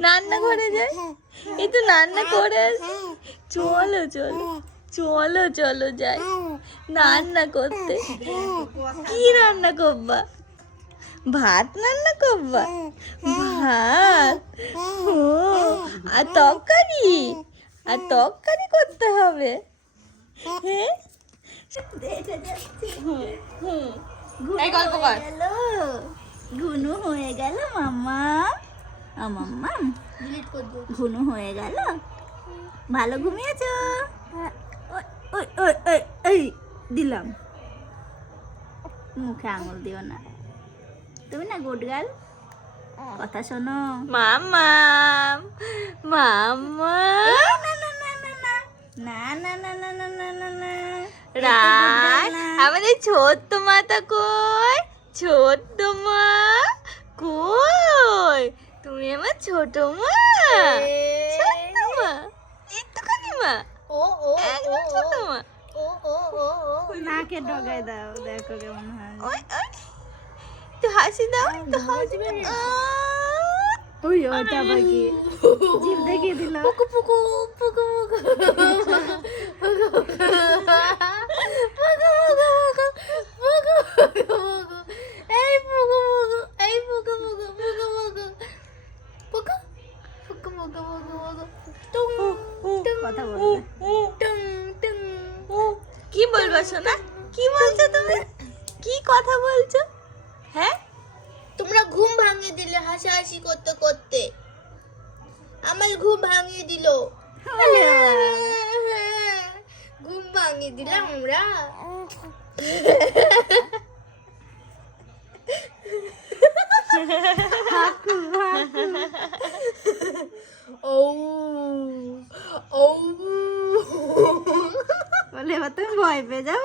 রান্না করে যাই? এই তো রান্না করে। চলো চলো চলো চলো যাই। রান্না করতে। কি রান্না করবা? ভাত রান্না করবা? ভাত? ও আর তরকারি? আর তরকারি করতে হবে? হ্যাঁ গল্প কর। ঘুনু হয়ে গেল মাম্মা। ও মাম্মা ঘুনু হয়ে গেল। ভালো ঘুমিয়েছো? ওই, ওই ওই ওই দিলাম। মুখে আঙুল দিও না। তুমি না গুড গার্ল? কথা শোনো। মাম্মা মাম্মা। না না না না না। না না না না না না না রাত আমাদের ছোট্ট মাতা কই? ছোট্ট মা কই? তুমি আমার ছোট মা। ছোট্ট মা। একটুখানি মা। ও ও একদম ছোট মা। ও ও ও ও নাকে ডগাই দাও দেখো কেমন হয়। ওই ওই। তো হাসি দাও তো হাসি! ওই ওটা বাকি। জিভ দেখিয়ে দিল। পুকু পুকু পুকু পুকু এই আমার ঘুম ভাঙিয়ে দিল। ঘুম ভাঙিয়ে দিলাম আমরা। ও ও বলে এবার তুমি ভয় পেয়ে যাব?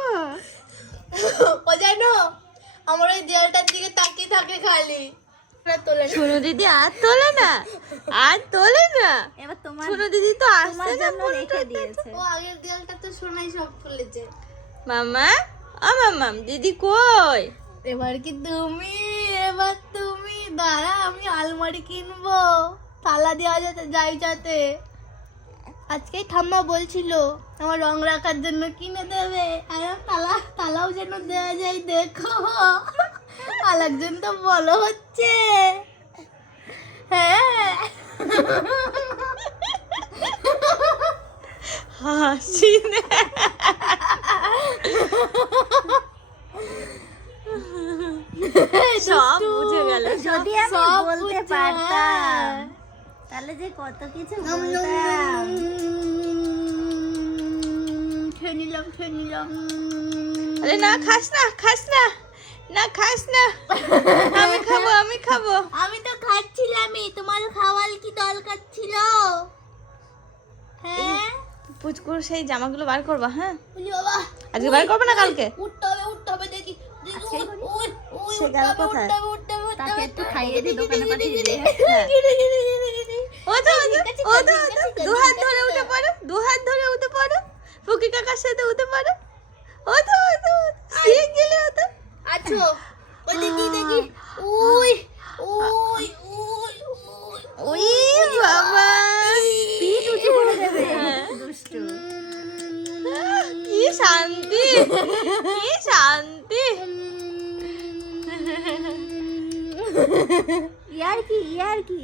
ও জানো আমার ওই দেয়ালটার দিকে তাকিয়ে থাকে খালি। সোনু দিদি আর তোলে না। আর তোলে না। এবার তোমার সোনু দিদি তো আসছে না রেখে দিয়েছে। ও আগের দেয়ালটা তো সোনাই সব তুলেছে মামা ও মামাম দিদি কই? এবার কি তুমি এবার তুমি দাঁড়া আমি আলমারি কিনবো। তালা দেওয়া যাতে যাই যাতে। আজকেই ঠাম্মা বলছিল আমার রং রাখার জন্য কিনে দেবে। আর তালা তালাও যেন দেওয়া যায় দেখো। আর একজন তো বলো হচ্ছে। হ্যাঁ। হাসি সব বুঝে গেল যদি আমি বলতে পারতাম। তাহলে যে কত কিছু নম নম বলতাম। খেয়ে নিলাম খেয়ে নিলাম। আরে না খাস না খাস না। না খাস না আমি খাব আমি খাব আমি তো খাচ্ছিলামই তোমার খাওয়ার কি দরকার ছিল হ্যাঁ পুচকুর সেই জামাগুলো বার করবা হ্যাঁ আজকে বার করবে না কালকে উঠতে হবে উঠতে হবে দেখি সে গেল কোথায়? তাকে একটু খাইয়ে দোকানে পাঠিয়ে হ্যাঁ। ও তো ও তো, ঠিক দু হাত ধরে উঠে পড়ো দু হাত ধরে উঠে পড়ো ফুকি কাকার সাথে উঠে পড়ো ও তো ও তো শিখ গেলে ও তো আছো ওই দেখি দেখি উই উই উই উই ওই বাবা পিঠ উঁচু করে দেবে হ্যাঁ। দুষ্টু কি শান্তি কি শান্তি ইয়ার কি ইয়ার কি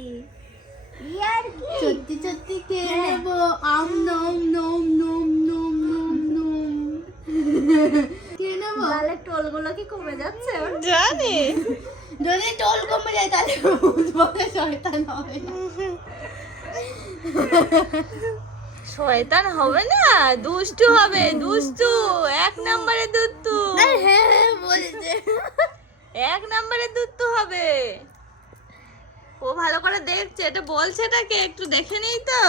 ইয়ার কি সত্যি সত্যি খেয়ে নেব। আম নম নম নম নম নম নম। খেয়ে নেব। গালের টোলগুলো কি কমে যাচ্ছে জানি। যদি টোল কমে যায় তাহলে বুঝব শয়তান হবে না। শয়তান হবে না? দুষ্টু হবে দুষ্টু। এক নম্বরে দুষ্টু। হ্যাঁ হ্যাঁ বলেছে। এক নম্বরের দুধ তো হবে। ও ভালো করে দেখছে, এটা বলছে এটাকে, একটু দেখে নেই তো।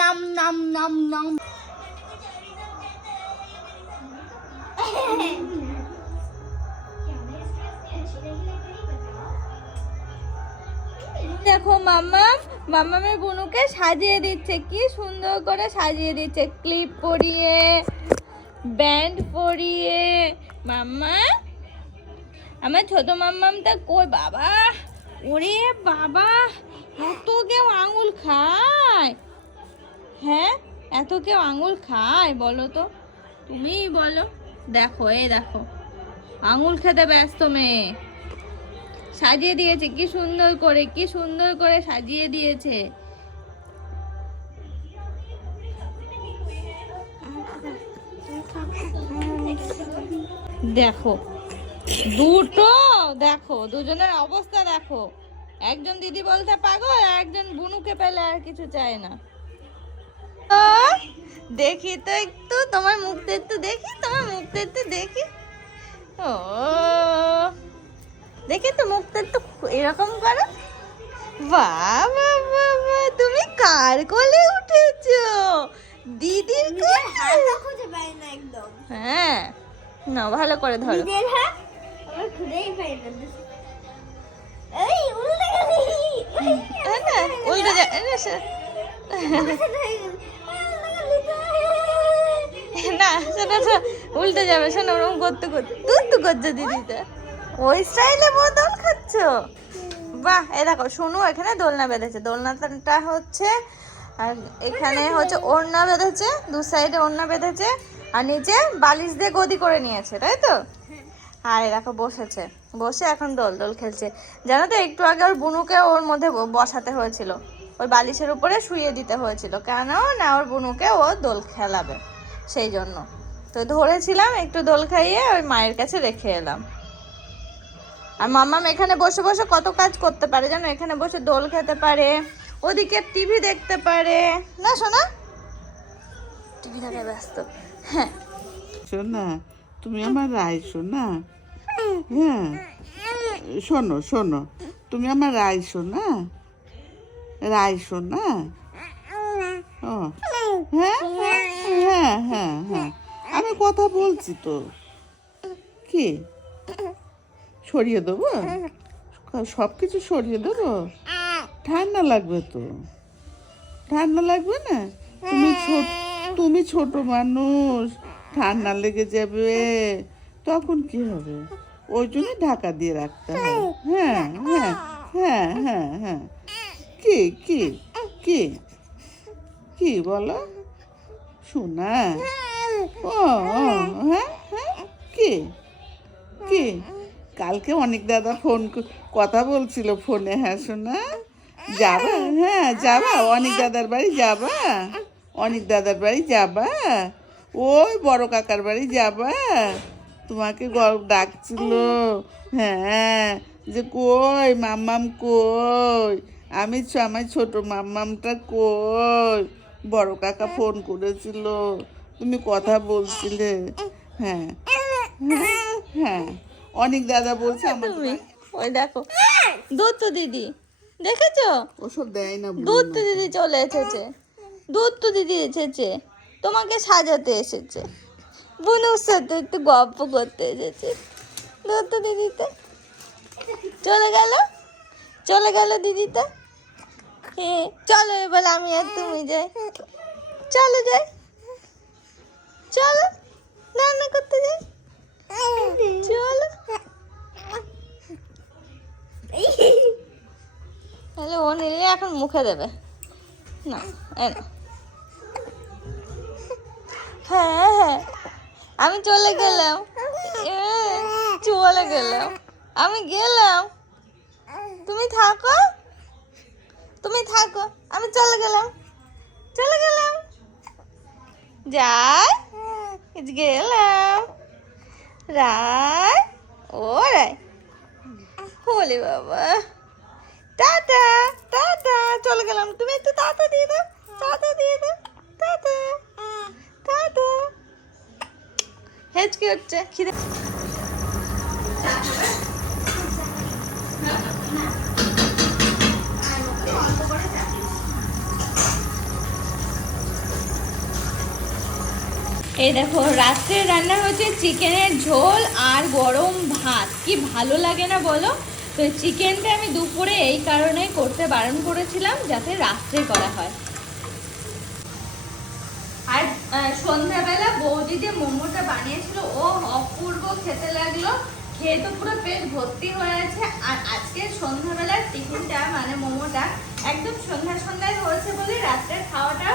নাম নাম নাম নাম। দেখো মাম্মা, মাম্মামের বুনুকে সাজিয়ে দিচ্ছে, কি সুন্দর করে সাজিয়ে দিচ্ছে। ক্লিপ পরিয়ে, ব্যান্ড পরিয়ে। মাম্মা, আমার ছোট মাম্মামটা কই? বাবা, ওরে বাবা, এত কেউ আঙুল খায়। হ্যাঁ এত কেউ আঙুল খায়, বলো তো। তুমিই বলো। দেখো এ দেখো। আঙুল খেতে ব্যস্ত মেয়ে। সাজিয়ে দিয়েছে, কি সুন্দর করে, কি সুন্দর করে সাজিয়ে দিয়েছে। দেখো, দুটো, দেখো, দুজনের অবস্থা দেখো। একজন দিদি বলতে পাগল একজন বুনুকে পেলে আর কিছু চায় না। দেখি তো একটু তোমার মুখটা একটু দেখি তোমার মুখটা একটু দেখি। ও দেখি তো মুখটা একটু এরকম করো। বাবা বাবা তুমি কার কোলে উঠেছো? দিদির কোলে? খুঁজে পাই না একদম। হ্যাঁ না ভালো করে ধরো। নিজের হাত? আমার খুঁজেই পাই না এই উল্টে গেলি। হ্যাঁ না উল্টে যা এ তো উল্টে যাবে। শোনো, ওরকম করতে করতে তুই করছ দিদিটা ওই স্টাইলে বোতল খাচ্ছ? বাহ এই দেখো শুনু এখানে দোলনা বেঁধেছে। দোলনাটা হচ্ছে, আর এখানে হচ্ছে ওড়না বেঁধেছে, দু সাইডে ওড়না বেঁধেছে, আর নিচে বালিশ দিয়ে গদি করে নিয়েছে, তাই তো? আর দেখো, বসেছে। বসে এখন দোল দোল খেলছে। জানো তো, একটু আগে ওর বুনুকে ওর মধ্যে বসাতে হয়েছিল। ওর বালিশের উপরে শুয়ে দিতে হয়েছিল। কেন? না, ওর বুনুকে ও দোল খেলাবে, সেই জন্য। তো ধরেছিলাম একটু দোল খাইয়ে ওই মায়ের কাছে রেখে এলাম। আর মাম্মাম এখানে বসে বসে কত কাজ করতে পারে জানো? এখানে বসে দোল খেতে পারে, ওদিকে টিভি দেখতে পারে। না শোনা টিভি দেখে ব্যস্ত। হ্যাঁ। শোনা তুমি আমার রায় শোনা হ্যাঁ। শোনো শোনো, তুমি আমার রায় শোনা রায় শোনা ও। হ্যাঁ? হ্যাঁ হ্যাঁ হ্যাঁ। আমি কথা বলছি তো। কি? সরিয়ে দেবো? সব কিছু সরিয়ে দেবো? ঠান্ডা লাগবে তো। ঠান্ডা লাগবে না? তুমি ছোট তুমি ছোট মানুষ, ঠান্ডা লেগে যাবে। তখন কি হবে? ওই জন্য ঢাকা দিয়ে রাখতে হ্যাঁ হ্যাঁ হ্যাঁ হ্যাঁ হ্যাঁ। কি কি কি? কি বলো? শোনা। ও হ্যাঁ হ্যাঁ। কি? কি? কালকে অনেক দাদা ফোন কথা বলছিল ফোনে হ্যাঁ শোনা যাবা? হ্যাঁ যাবা? অনেক দাদার বাড়ি যাবা? অনেক দাদার বাড়ি যাবা? ওই বড় কাকার বাড়ি যাবা? তোমাকে গ- ডাকছিল। হ্যাঁ যে কই, মাম্মাম কই? আমি আমার ছোট মাম্মামটা কই? বড় কাকা ফোন করেছিল। তুমি কথা বলছিলে। হ্যাঁ। হ্যাঁ, হ্যাঁ অনেক দাদা বলছে আমার তুমি। ওই দেখো। দুধ তো দিদি। দেখেছ? ওসব দেয় না দুধ তো দিদি চলে এসেছে। দুধ তো দিদি এসেছে। তোমাকে সাজাতে এসেছে। বুনুর সাথে একটু গল্প করতে এসেছে। দুধ তো দিদিতে। চলে গেল? চলে গেল দিদিটা হ্যাঁ চলো এবার আমি আর তুমি যাই। চলো যাই। চলো, রান্না করতে যাই। চলো। তাহলে ও নিলে এখন মুখে দেবে। না এ না। হ্যাঁ হ্যাঁ। আমি চলে গেলাম। চলে গেলাম। আমি গেলাম। তুমি থাকো। তুমি থাকো। আমি চলে গেলাম। চলে গেলাম। যাই। গেলাম রায় ও রায় হলে বাবা টাটা টাটা চলে গেলাম। তুমি একটু টাটা দিয়ে দাও। টাটা দিয়ে দাও। টাটা টাটা হেঁচকি হচ্ছে? খিদে এই দেখো, রাত্রে রান্না হচ্ছে চিকেনের ঝোল আর গরম ভাত। কি ভালো লাগে না বলো? তো চিকেনটা আমি দুপুরে এই কারণে করতে বারণ করেছিলাম, যাতে রাত্রে করা হয়। আর সন্ধ্যাবেলা বৌদি যে মোমোটা বানিয়েছিল, ও অপূর্ব খেতে লাগল। খেয়ে তো পুরো পেট ভর্তি হয়ে আছে। আর আজকে সন্ধ্যাবেলার টিফিনটা মানে মোমোটা, একদম সন্ধ্যা সন্ধ্যায় হয়েছে বলে রাত্রের খাওয়াটা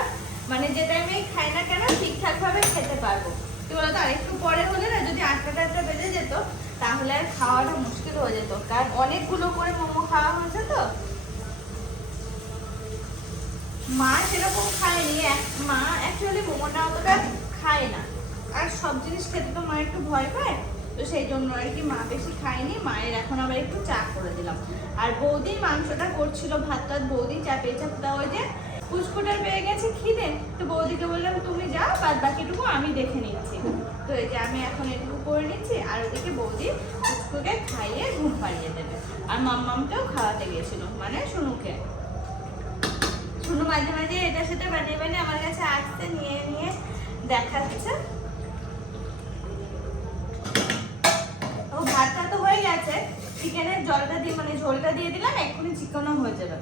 মানে যে টাইমে খাই না কেন ঠিকঠাক ভাবে খেতে পারব। কি বলতো? আর একটু পরে হলে না যদি আটটা টাটটা বেজে যেত, তাহলে আর খাওয়াটা মুশকিল হয়ে যেত। কারণ অনেকগুলো করে মোমো খাওয়া হয়েছে তো। মা সেরকম খায়নি। মা অ্যাকচুয়ালি মোমোটা অতটা খায় না। আর সব জিনিস খেতে তো মা একটু ভয় পায়। তো সেই জন্য আর কি মা বেশি খায়নি। মায়ের এখন আবার একটু চা করে দিলাম। আর বৌদি মাংসটা করছিল ভাত টাত বৌদি চা পেঁচা দেওয়া ওই যে পুষ্কুটার পেয়ে গেছে খিদে। তো বৌদিকে বললাম, তুমি যাও বাদ বাকিটুকু আমি দেখে নিচ্ছি। তো এই যে আমি এখন এটুকু করে নিচ্ছি, আর ওদিকে বৌদি পুষ্কুকে খাইয়ে ঘুম পাড়িয়ে দেবে। আর মাম্মামকেও খাওয়াতে গেছিল মানে শুনুকে শুনু মাঝে মাঝে এটা সেটা বানিয়ে বানিয়ে আমার কাছে আসতে নিয়ে নিয়ে দেখাচ্ছে। ও, ভাতটা তো হয়ে গেছে। চিকেনের জলটা দিয়ে মানে ঝোলটা দিয়ে দিলাম, এক্ষুনি চিকেনও হয়ে যাবে।